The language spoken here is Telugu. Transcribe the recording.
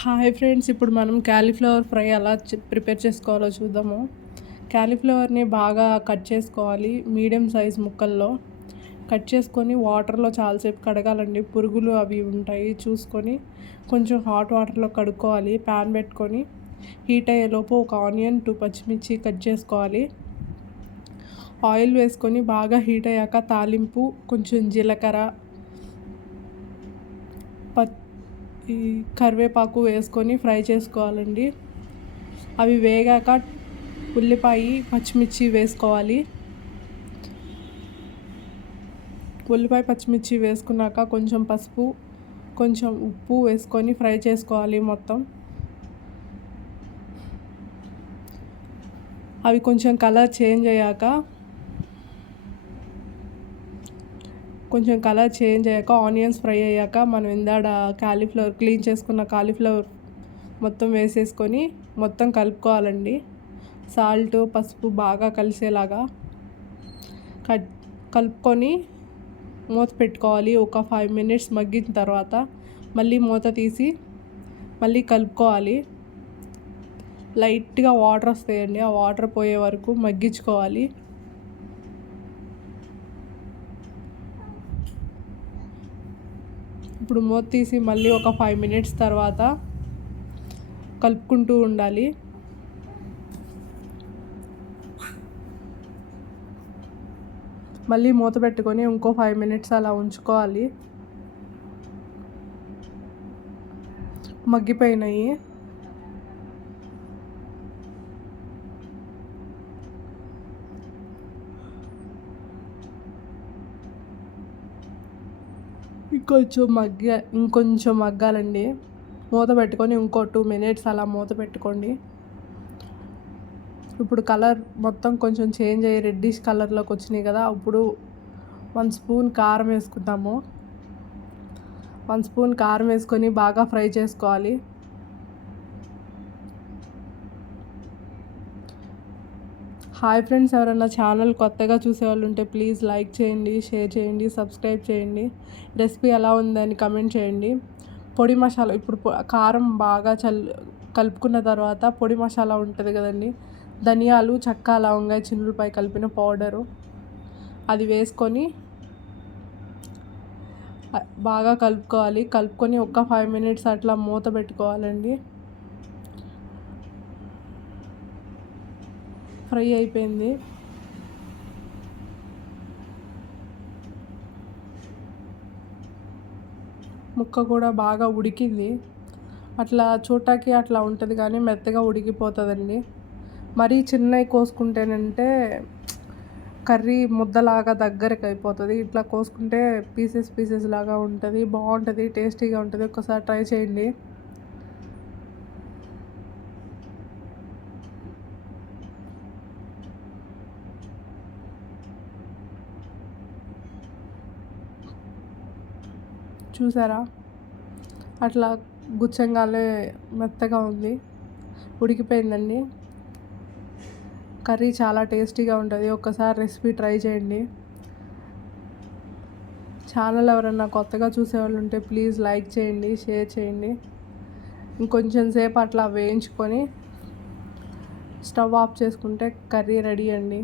హాయ్ ఫ్రెండ్స్, ఇప్పుడు మనం క్యాలీఫ్లవర్ ఫ్రై ఎలా ప్రిపేర్ చేసుకోవాలో చూద్దాము. క్యాలీఫ్లవర్ని బాగా కట్ చేసుకోవాలి. మీడియం సైజ్ ముక్కల్లో కట్ చేసుకొని వాటర్లో చాలాసేపు కడగాలండి. పురుగులు అవి ఉంటాయి చూసుకొని కొంచెం హాట్ వాటర్లో కడుక్కోవాలి. ప్యాన్ పెట్టుకొని హీట్ అయ్యేలోపు ఒక ఆనియన్, 2 పచ్చిమిర్చి కట్ చేసుకోవాలి. ఆయిల్ వేసుకొని బాగా హీట్ అయ్యాక తాలింపు, కొంచెం జీలకర్ర, ఈ కరివేపాకు వేసుకొని ఫ్రై చేసుకోవాలండి. అవి వేగాక ఉల్లిపాయ, పచ్చిమిర్చి వేసుకోవాలి. ఉల్లిపాయ, పచ్చిమిర్చి వేసుకున్నాక కొంచెం పసుపు, కొంచెం ఉప్పు వేసుకొని ఫ్రై చేసుకోవాలి మొత్తం. అవి కొంచెం కలర్ చేంజ్ అయ్యాక ఆనియన్స్ ఫ్రై అయ్యాక మనం ఇందాడ క్లీన్ చేసుకున్న కాలీఫ్లవర్ మొత్తం వేసేసుకొని మొత్తం కలుపుకోవాలండి. సాల్ట్, పసుపు బాగా కలిసేలాగా కలుపుకొని మూత పెట్టుకోవాలి. ఒక 5 minutes మగ్గిన తర్వాత మళ్ళీ మూత తీసి మళ్ళీ కలుపుకోవాలి. లైట్గా వాటర్ వస్తాయండి, ఆ వాటర్ పోయే వరకు మగ్గించుకోవాలి. ఇప్పుడు మూత తీసి మళ్ళీ ఒక 5 minutes తర్వాత కలుపుకుంటూ ఉండాలి. మళ్ళీ మూత పెట్టుకొని ఇంకో 5 minutes అలా ఉంచుకోవాలి. మగ్గిపోయినాయి. ఇంకొంచెం మగ్గాలండి. మూత పెట్టుకొని ఇంకో 2 minutes అలా మూత పెట్టుకోండి. ఇప్పుడు కలర్ మొత్తం కొంచెం చేంజ్ అయ్యి రెడ్డిష్ కలర్లోకి వచ్చినాయి కదా. ఇప్పుడు 1 స్పూన్ కారం వేసుకుందాము. 1 స్పూన్ కారం వేసుకొని బాగా ఫ్రై చేసుకోవాలి. హాయ్ ఫ్రెండ్స్, ఎవరైనా ఛానల్ కొత్తగా చూసేవాళ్ళు ఉంటే ప్లీజ్ లైక్ చేయండి, షేర్ చేయండి, సబ్స్క్రైబ్ చేయండి. రెసిపీ ఎలా ఉందని కమెంట్ చేయండి. పొడి మసాలా, ఇప్పుడు కారం బాగా కలుపుకున్న తర్వాత పొడి మసాలా ఉంటుంది కదండి, ధనియాలు, చెక్క, లవంగా, చిన్నులపై కలిపిన పౌడరు అది వేసుకొని బాగా కలుపుకొని ఒక 5 minutes అట్లా మూత పెట్టుకోవాలండి. ఫ్రై అయిపోయింది. ముక్క కూడా బాగా ఉడికింది. అట్లా చూడటానికి అట్లా ఉంటుంది కానీ మెత్తగా ఉడికిపోతుందండి. మరీ చిన్నవి కోసుకుంటేనంటే కర్రీ ముద్దలాగా దగ్గరికి అయిపోతుంది. ఇట్లా కోసుకుంటే పీసెస్ లాగా ఉంటుంది, బాగుంటుంది, టేస్టీగా ఉంటుంది. ఒకసారి ట్రై చేయండి. చూసారా, అట్లా గుచ్చంగానే మెత్తగా ఉంది, ఉడికిపోయిందండి. కర్రీ చాలా టేస్టీగా ఉంటుంది. ఒక్కసారి రెసిపీ ట్రై చేయండి. ఛానల్ ఎవరైనా కొత్తగా చూసేవాళ్ళు ఉంటే ప్లీజ్ లైక్ చేయండి, షేర్ చేయండి. ఇంకొంచెం సేపు అట్లా వేయించుకొని స్టవ్ ఆఫ్ చేసుకుంటే కర్రీ రెడీ అండి.